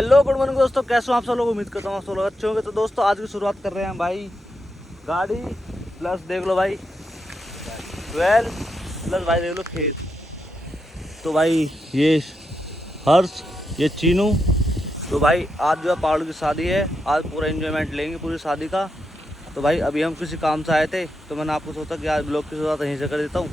Hello good morning दोस्तों, कैसे हो आप सब लोग। उम्मीद करता हूँ आप सब लोग अच्छे होंगे। तो दोस्तों आज की शुरुआत कर रहे हैं भाई गाड़ी प्लस देख लो भाई ट्वेल प्लस भाई देख लो खेत। तो भाई ये हर्ष, ये चीनू। तो भाई आज जो है पाउल की शादी है, आज पूरा एंजॉयमेंट लेंगे पूरी शादी का। तो भाई अभी हम किसी काम से आए थे तो मैंने आपको सोचा कि आज ब्लॉग की शुरुआत यहीं से कर देता हूँ।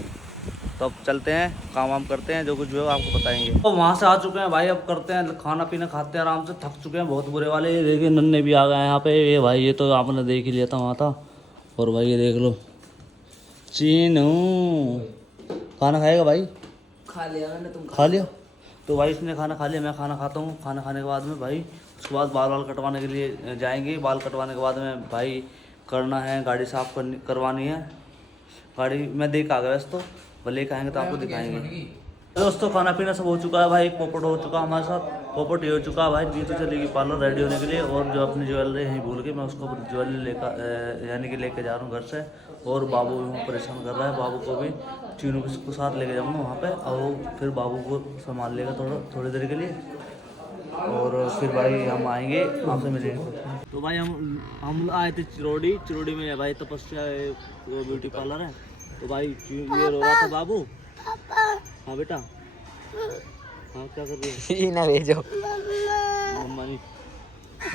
तो अब चलते हैं, काम वाम करते हैं, जो कुछ जो है आपको बताएंगे। तो वहाँ से आ चुके हैं भाई, अब करते हैं खाना पीना, खाते हैं आराम से। थक चुके हैं बहुत बुरे वाले। ये देखिए नन्हे भी आ गए हैं यहाँ पे। ये भाई ये तो आपने देख ही लिया था वहाँ था। और भाई ये देख लो चीनू, खाना खाएगा भाई? खा लिया मैंने। तुम खा लिया? तो भाई इसने खाना खा लिया, मैं खाना खाता हूँ। खाना खाने के बाद में भाई उसके बाद बाल वाल कटवाने के लिए जाएंगे। बाल कटवाने के बाद में भाई करना है, गाड़ी साफ करवानी है। गाड़ी मैं देख आ गया वैसे तो, लेके आएंगे तो आपको दिखाएंगे। दोस्तों खाना पीना सब हो चुका है भाई। पोपट हो चुका हमारे साथ, पोपट ये हो चुका है भाई। जी तो चलेगी पार्लर रेडी होने के लिए। और जो अपनी ज्वेलरी यहीं भूल के मैं उसको ज्वेलरी लेकर यानी कि लेके जा रहा हूँ घर से। और बाबू भी परेशान कर रहा है, बाबू को भी चीनू को साथ लेके जाऊँगा वहाँ पे। और वो फिर बाबू को संभाल लेगा थोड़ी देर के लिए। और फिर भाई हम आएंगे, आपसे मिलेंगे। तो भाई हम आए थे चिरोड़ी में है भाई तपस्या, वो ब्यूटी पार्लर है। तो भाई ये रो रहा था बाबू। हाँ बेटा, हाँ क्या कर रही है? ना भेजो, मम्मा नहीं।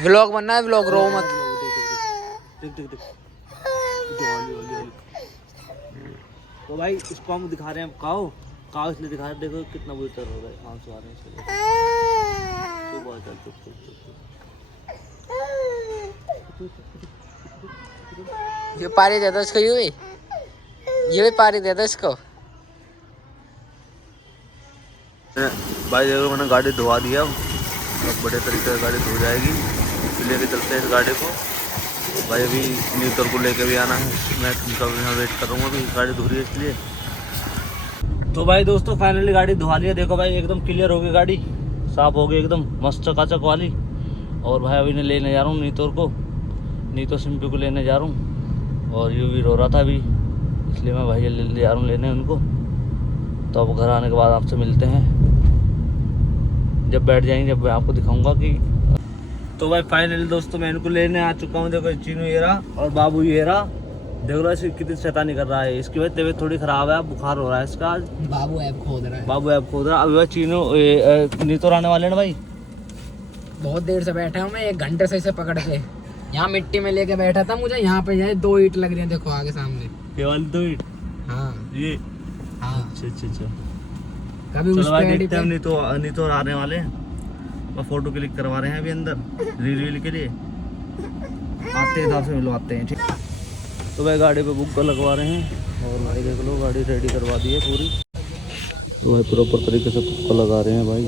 व्लॉग बनना है, व्लॉग रो मत। देख देख देख। तो भाई इसको हम दिखा रहे हैं काओ इसलिए दिखा रहे हैं। देखो कितना बुरी तरह हो रहा है, आंसू आ रहे हैं इसलिए। तो बहुत चल ये पारी दे दो इसको, ये भी पारी दे दो इसको। भाई देखो मैंने गाड़ी धुआ दिया, अब बड़े तरीके से गाड़ी धो जाएगी। लेके चलते हैं इस गाड़ी को भाई। अभी न्यूटर को लेके भी आना है, मैं उनका यहाँ वेट कर रहा हूँ। अभी गाड़ी धो रही है इसलिए। तो भाई दोस्तों फाइनली गाड़ी धुआ लिया। देखो भाई एकदम क्लियर हो गई गाड़ी, साफ हो गई एकदम मस्त चकाचक वाली। और भाई अभी ने लेने जा रहा हूँ नीतोर सिंपी को लेने जा रहा हूँ। और ये भी रो रहा था अभी, इसलिए मैं भाई ले जा रहा हूँ लेने उनको। तो अब घर आने के बाद आपसे मिलते हैं, जब बैठ जाएंगे जब मैं आपको दिखाऊंगा कि। तो भाई फाइनली दोस्तों मैं इनको लेने आ चुका हूँ। देखो चीनू ये रहा और बाबू ये रहा। देख लो ऐसे कितनी शैतानी कर रहा है। इसकी वजह तबीयत थोड़ी खराब है, बुखार हो रहा है इसका आज। बाबू ऐप खोद रहा है। अभी भाई चीनू नीतोर आने वाले ना भाई। बहुत देर से बैठा हूँ मैं, 1 घंटे से इसे पकड़ के यहाँ मिट्टी में लेके बैठा था। मुझे यहाँ पे जाए 2 ईंट लग रही है, देखो आगे सामने। ये वाली 2 ईंट? हाँ ये हाँ। अच्छा। कभी उस भाई पेड़ी देखते हैं, पे नीतोर आने वाले हैं। और फोटो क्लिक करवा रहे हैं अभी अंदर रील के लिए। आते हैं हिसाब से मिलवाते हैं, ठीक। तो भाई गाड़ी पे बुक लगवा रहे हैं। और भाई देख लो गाड़ी रेडी करवा दी है पूरी। तो भाई प्रॉपर तरीके से बुक लगा रहे हैं भाई।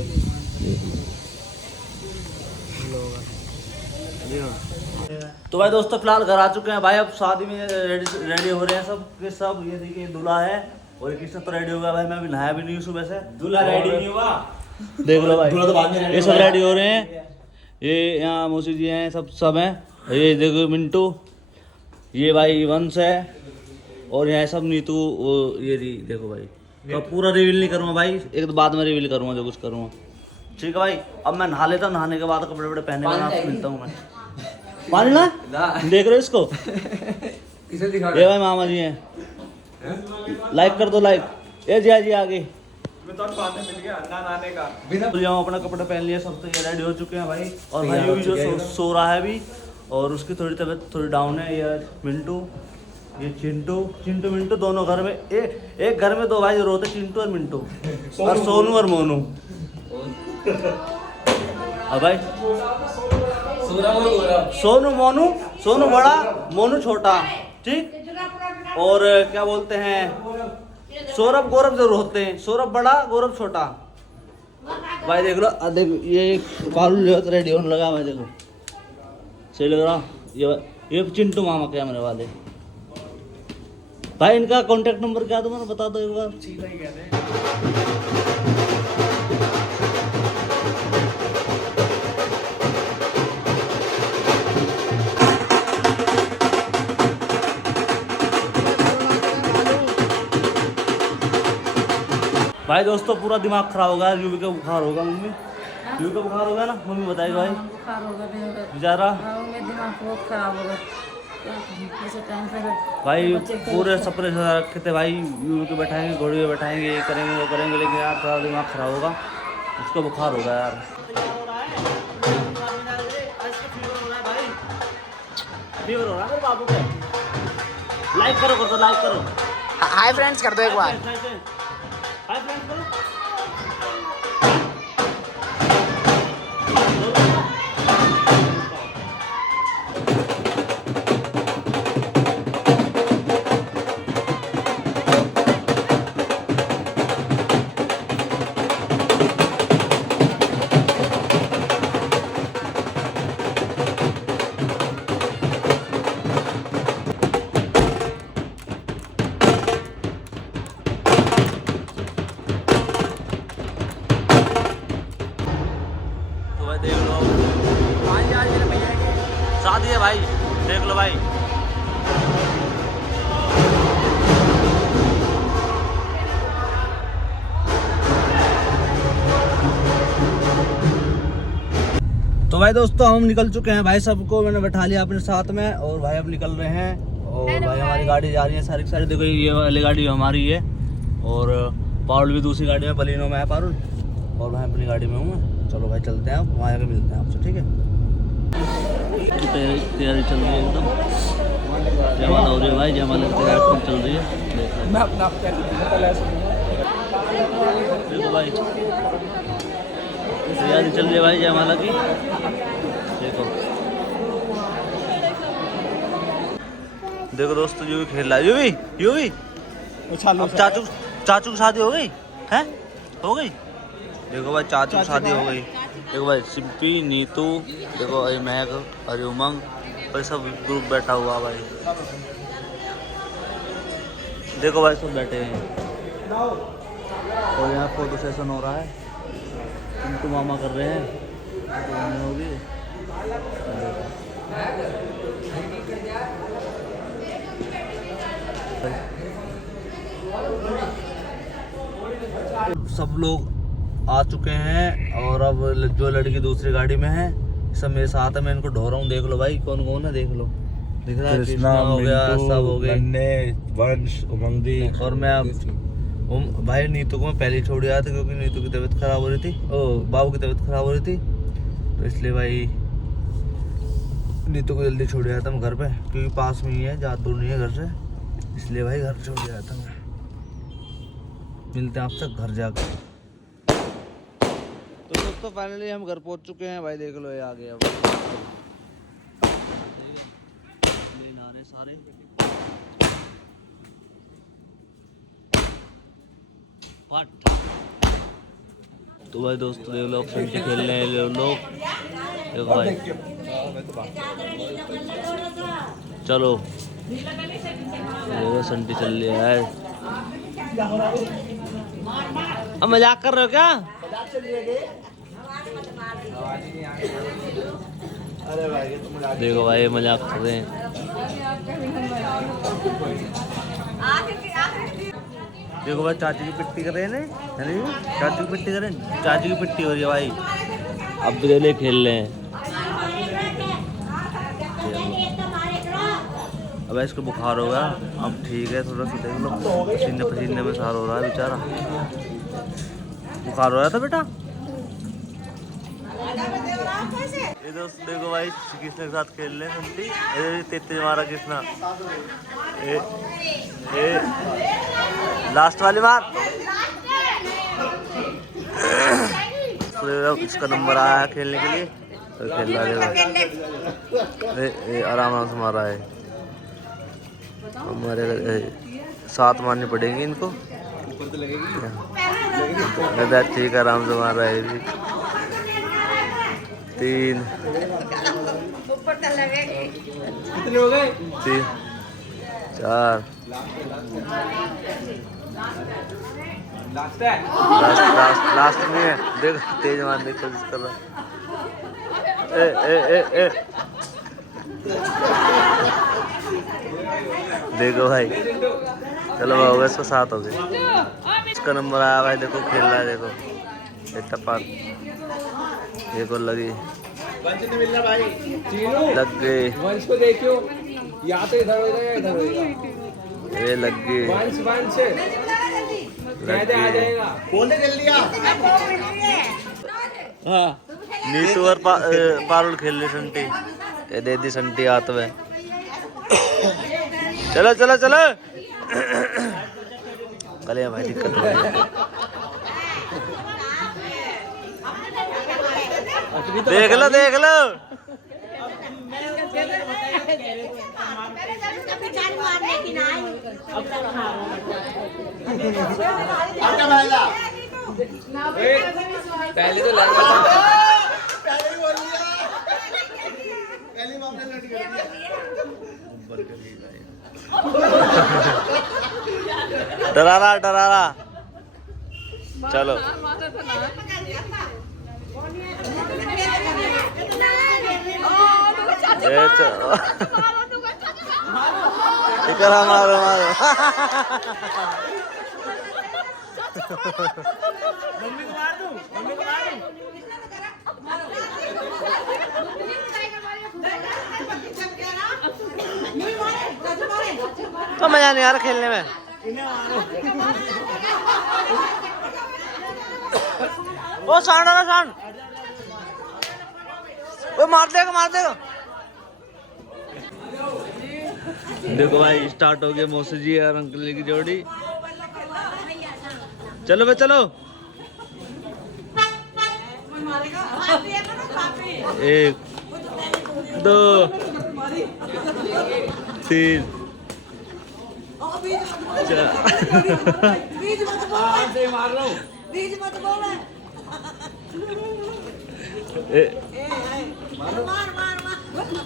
तो भाई दोस्तों फिलहाल घर आ चुके हैं भाई। अब शादी में रेडी हो रहे हैं सब के सब। ये देखिए दूल्हा है और ये किस्सा तो रेडी हो गया भाई। मैं अभी नहाया भी नहीं हूँ सुबह से। दूल्हा रेडी नहीं हुआ, देख लो भाई। दूल्हा तो बाद में, ये सब रेडी हो रहे हैं। ये यहाँ मौसी जी हैं, सब हैं। ये देखो मिंटू, ये भाई वंश है। और यहाँ सब नीतू, ये देखो भाई। तो पूरा रिवील नहीं करूँगा भाई, एक तो बाद में रिवील करूँगा जो कुछ करूँगा, ठीक है भाई। अब मैं नहा लेता हूँ, नहाने के बाद कपड़े वपड़े पहने के आपसे मिलता हूँ मैं। पानी ना देख रहे हो इसको? किसे दिखा ये भाई मामा जी हैं, लाइक कर दो लाइक। ये जी आगे मैं तो बाद में मिल गया नहाने का बिना जाऊँ। अपना कपड़े पहन लिया, सब तो ये रेडी हो चुके हैं भाई। और भाई भी जो सो रहा है अभी, और उसकी थोड़ी तबीयत थोड़ी डाउन है। ये मिंटू, ये चिंटू मिंटू दोनों घर में एक घर में 2 भाई रोते, चिंटू और मिंटू। और सोनू और मोनू। अब भाई सोनू बड़ा, मोनू छोटा, ठीक। और क्या बोलते हैं, सौरभ गौरव जरूर होते हैं। सौरभ बड़ा, गौरव छोटा। भाई देख लो, देखो ये पालू रेडी होने लगा भाई। देखो सही लग रहा। ये चिंटू मामा कैमरे वाले भाई। इनका कॉन्टेक्ट नंबर क्या तुम्हारा बता दो एक बार। भाई दोस्तों पूरा दिमाग खराब होगा, यूवी का बुखार होगा मम्मी। यूं का बुखार हो गया ना, मम्मी बताएगी भाई। बुखार होगा बेचारा मेरा दिमाग बहुत खराब होगा। क्या करूं, ऐसे टाइम पे भाई बच्चे को पूरे सपने से रखे थे भाई, यूं के बैठाएंगे, घोड़े पे बैठाएंगे, ये करेंगे वो करेंगे, लेकिन यार थोड़ा दिमाग खराब होगा, उसका बुखार होगा यार। फीवर हो रहा है बाबू को। लाइक करो कर दो, लाइक करो। हाय फ्रेंड्स कर दो एक बार। हाय फ्रेंड्स करो। तो भाई देख लो, शादी है भाई, देख लो भाई। तो भाई दोस्तों हम निकल चुके हैं भाई, सबको मैंने बैठा लिया अपने साथ में, और भाई अब निकल रहे हैं। और भाई हमारी गाड़ी जा रही है सारी की सारी, देखो ये वाली गाड़ी हमारी है, और पारुल भी दूसरी गाड़ी में, बलिनो में है पारुल, और भाई अपनी गाड़ी में हूँ। चलो भाई चलते हैं, अब वहाँ आके मिलते हैं आपसे, ठीक है। तैयारी चल रही है एकदम, जयमाला हो रही है भाई, जयमाला की तैयारी चल रही है। मैं अपना देखो भाई तैयारी चल रही है भाई जयमाला की, देखो देखो दोस्तों, यूवी खेल रहा है, यूवी अब चाचू की शादी हो गई है, हो गई। देखो भाई चाचू की शादी हो गई, देखो भाई सिंपी, नीतू, देखो भाई महक, अरे उमंग, भाई सब ग्रुप बैठा हुआ भाई, देखो भाई सब बैठे हैं, और यहाँ फोटो सेशन हो रहा है, इनको मामा कर रहे हैं, होगी सब लोग आ चुके हैं, और अब जो लड़की दूसरी गाड़ी में है सब मेरे साथ है, मैं इनको ढो रहा हूँ। देख लो भाई कौन कौन है, देख लो, दिख रहा है, कृष्णा हो गया, सब हो गए, वंश, उमंगदीप, और मैं अब भाई नीतू को मैं पहले ही छोड़ आया था, क्योंकि नीतू की तबीयत खराब हो रही थी, बाबू की तबीयत खराब हो रही थी, तो इसलिए भाई नीतू को जल्दी छोड़ आया था मैं घर पे, क्योंकि पास में ही है, ज़्यादा दूर नहीं है घर से, इसलिए भाई घर छोड़ आया था मैं। मिलते हैं आपसे घर जाकर। तो दोस्तों फाइनली हम घर पहुंच चुके हैं भाई, देख लो ये आ गए, अब लेन आ रहे सारे, तो भाई दोस्तों देख लो संटी खेल रहे हैं लोग, देखो भाई चलो देखो संटी चल रहा है। अब मजाक कर रहे हो क्या? देखो भाई मजाक कर रहे हैं, देखो भाई चाची की पिट्टी कर रहे हैं, चाची की पिट्टी कर रहे हैं, चाची की पिट्टी हो रही है भाई, अब बिरेले खेल रहे हैं। अब इसको बुखार हो गया, अब ठीक है थोड़ा सा, देख लो पसीने पसीने में सार हो रहा है बेचारा, बुखार हो रहा था बेटा। ये दोस्त देखो भाई कृष्ण के साथ खेल रहे हैं संती, तेज मारा कृष्णा, लास्ट वाली मार, तो इसका नंबर आया है खेलने के लिए, तो खेल रहा है, आराम से मारा है, हमारे 7 मारनी पड़ेंगी इनको, ठीक आराम से मार रहा है, 3 कितने हो गए? 3 4 लास्ट में है, देख तेज मारने की कोशिश कर रहा है, देखो भाई चलो हो गया, इसको 7 हो गए, इसका नंबर आया भाई, देखो खेल रहा है, देखो टप्पा एक और लगी, वंश नहीं मिल रहा भाई। चीनू लग गए, वंश को देखियो, या तो इधर होगा या इधर होगा। ये लग गए, वंश वंश लग आ गए। जाएगा। बोले जल्दी आ। हाँ नीतू और पारुल खेल रही संटी, ये दे दी संटी हाथ में। चलो चलो चलो, कल भाई दिक्कत हो रही है। देख लो देख लो, पहले तो लगा था। डरारा डरारा, चलो ये चलो, इकरा मारो मारो। मम्मी को मार दूं, मम्मी को मार दूं। तो मजा नहीं आ रहा खेलने में। वो सांड ना सांड, वो मार देगा मार देगा। देखो भाई स्टार्ट हो गया मौसी जी और अंकल की जोड़ी। चलो भाई चलो, 1 2 3 4। मार लो।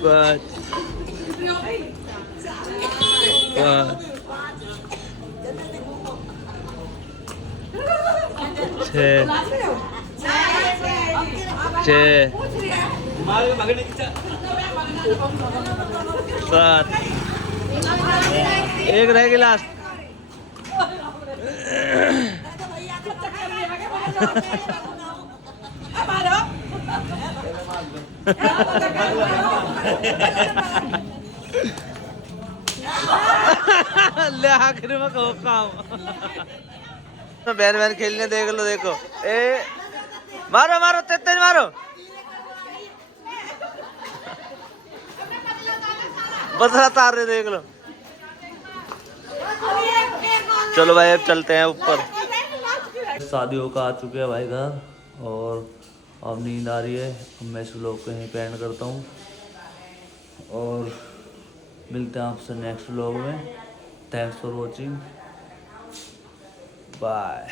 5 6 7 एक रहेगी लास्ट। ले आखिरी में कहो काम। बहन बहन खेलने देख लो, देखो ए मारो मारो तेज तेज मारो, बदला तार रहे देख लो। चलो भाई अब चलते हैं ऊपर। शादियों का आ चुके हैं भाई घर, और अब नींद आ रही है। मैं इस व्लॉग को यहीं पे एंड करता हूँ, और मिलते हैं आपसे नेक्स्ट व्लॉग में। Thanks for watching, bye.